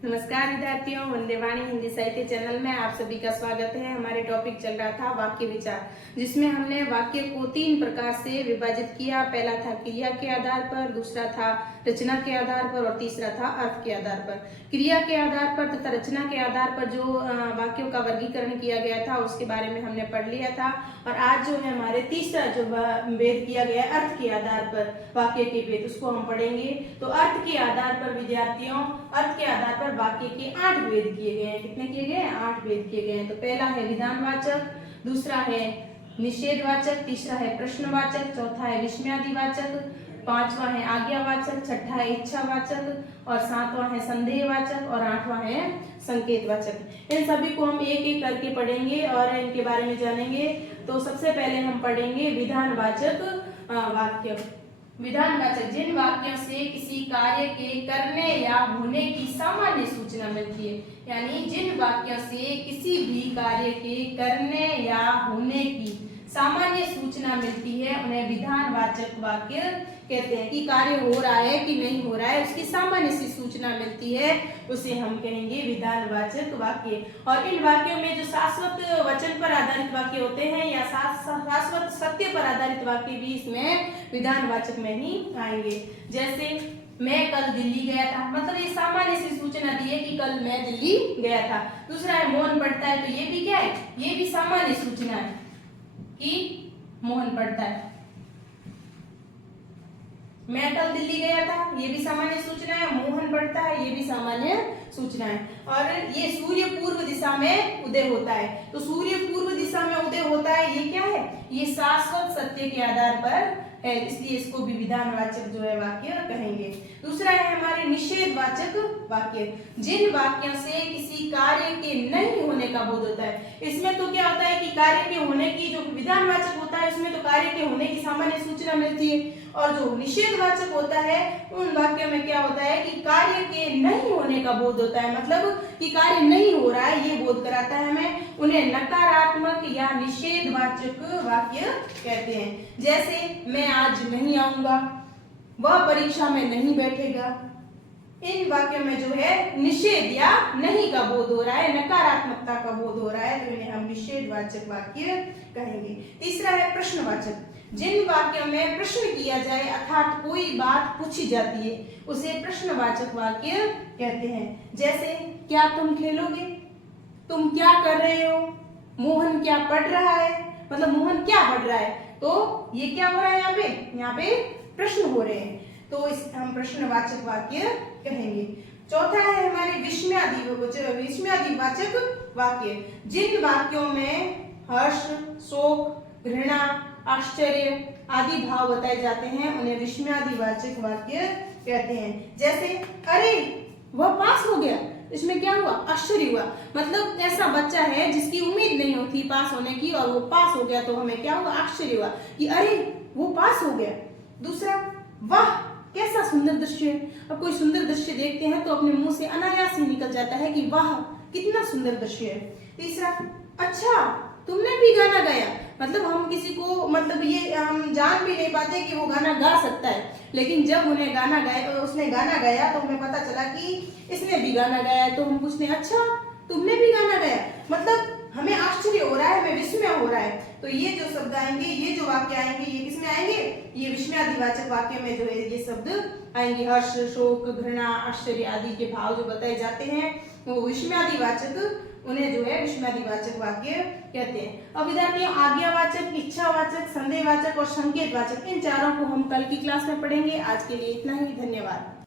नमस्कार विद्यार्थियों, वंदे वाणी हिंदी साहित्य चैनल में आप सभी का स्वागत है। हमारे टॉपिक चल रहा था वाक्य विचार, जिसमें हमने वाक्य को 3 प्रकार से विभाजित किया। पहला था क्रिया के आधार पर, दूसरा था रचना के आधार पर और तीसरा था अर्थ के आधार पर। क्रिया के आधार पर तथा रचना के आधार पर जो वाक्यों का वर्गीकरण किया गया था उसके बारे में हमने पढ़ लिया था। और आज जो है हमारे तीसरा जो भेद किया गया है अर्थ के आधार पर, वाक्य के भेद, उसको हम पढ़ेंगे। तो अर्थ के आधार पर विद्यार्थियों, अर्थ के आधार पर वाक्य के 8 भेद किए गए हैं। कितने किए गए हैं? 8 भेद किए गए हैं। तो पहला है विधानवाचक, दूसरा है निषेधवाचक, तीसरा है प्रश्नवाचक, चौथा है विस्मयादिवाचक, पांचवा है आज्ञावाचक, छठा है इच्छावाचक और सातवां है संदेहवाचक और आठवां है संकेतवाचक। इन सभी को हम एक एक करके पढ़ेंगे और इनके बारे में जानेंगे। तो सबसे पहले हम पढ़ेंगे विधानवाचक वाक्य। विधानवाचक जिन वाक्यों से किसी कार्य के करने या होने की सामान्य सूचना मिलती है, यानी जिन वाक्यों से किसी भी कार्य के करने या होने की सामान्य सूचना मिलती है उन्हें विधानवाचक वाक्य कहते हैं। कि कार्य हो रहा है कि नहीं हो रहा है उसकी सामान्य सी सूचना मिलती है, उसे हम कहेंगे विधानवाचक वाक्य। और इन वाक्यों में जो शाश्वत वचन पर आधारित वाक्य होते हैं या शाश्वत सत्य पर आधारित वाक्य भी इसमें विधानवाचक में ही आएंगे। जैसे मैं कल दिल्ली गया था, मतलब ये सामान्य सी सूचना दी है कि कल मैं दिल्ली गया था। दूसरा है मोहन पढ़ता है, तो ये भी क्या है? ये भी सामान्य सूचना है कि मोहन पढ़ता है। मैं कल दिल्ली गया था, ये भी सामान्य सूचना है। मोहन पढ़ता है, ये भी सामान्य सूचना है। और ये सूर्य पूर्व दिशा में उदय होता है, तो सूर्य पूर्व दिशा में उदय होता है, ये क्या है? ये शाश्वत सत्य के आधार पर है, इसलिए इसको भी विधानवाचक जो है वाक्य कहेंगे। दूसरा है हमारे निषेधवाचक वाक्य। जिन वाक्यों से किसी कार्य के नहीं होने का बोध होता है, इसमें तो क्या होता है कि कार्य के होने की, जो विधानवाचक होता है उसमें तो कार्य के होने की सामान्य सूचना मिलती है। और जो निषेधवाचक होता है उन वाक्यों में क्या होता है कि कार्य के नहीं होने का बोध होता है, मतलब कि कार्य नहीं हो रहा है ये बोध कराता है हमें। उन्हें नकारात्मक या निषेधवाचक वाक्य कहते हैं। जैसे मैं आज नहीं आऊंगा, वह परीक्षा में नहीं बैठेगा। इन वाक्यों में जो है निषेध या नहीं का बोध हो रहा है, नकारात्मकता का बोध हो रहा है, तो इन्हें हम निषेधवाचक वाक्य कहेंगे। तीसरा है प्रश्नवाचक। जिन वाक्यों में प्रश्न किया जाए अर्थात कोई बात पूछी जाती है उसे प्रश्नवाचक वाक्य कहते हैं। जैसे क्या तुम खेलोगे? तुम क्या कर रहे हो? मोहन क्या पढ़ रहा है? मतलब मोहन क्या पढ़ रहा है, तो ये क्या हो रहा है? यहाँ पे प्रश्न हो रहे हैं, तो इस हम प्रश्नवाचक वाक्य कहेंगे। चौथा है हमारे विस्मयादिवाचक वाक्य। जिन वाक्यों में हर्ष, शोक, घृणा, आश्चर्य आदि भाव बताए जाते हैं उन्हें विस्मयादिवाचक वाक्य कहते हैं। जैसे अरे वह पास हो गया, इसमें क्या हुआ? आश्चर्य हुआ, मतलब ऐसा बच्चा है जिसकी उम्मीद नहीं होती पास होने की और वो पास हो गया, तो हमें क्या हुआ? आश्चर्य हुआ कि अरे वो पास हो गया। दूसरा, वाह कैसा सुंदर दृश्य है। अब कोई सुंदर दृश्य देखते हैं तो अपने मुंह से अनायास ही निकल जाता है कि वाह कितना सुंदर दृश्य है। तीसरा, अच्छा तुमने भी गाना गाया, मतलब हम किसी को, मतलब ये हम जान भी नहीं पाते कि वो गाना गा सकता है, लेकिन जब उन्हें गाना गाया, उसने गाना गाया तो हमें पता चला कि इसने भी गाना गाया है, तो हम पूछते हैं अच्छा तुमने भी गाना गाया, मतलब हमें आश्चर्य हो रहा है, हमें विस्मय हो रहा है। तो ये जो शब्द आएंगे, ये जो वाक्य आएंगे, ये किसमें आएंगे? ये विस्मयादिवाचक वाक्य में जो है ये शब्द आएंगे। हर्ष, शोक, घृणा, आश्चर्य आदि के भाव जो बताए जाते हैं वो विस्मयादिवाचक, उन्हें जो है विस्मयादिवाचक वाक्य कहते हैं। अब विद्यार्थियों आज्ञावाचक, इच्छावाचक, संदेहवाचक और संकेतवाचक, इन चारों को हम कल की क्लास में पढ़ेंगे। आज के लिए इतना ही, धन्यवाद।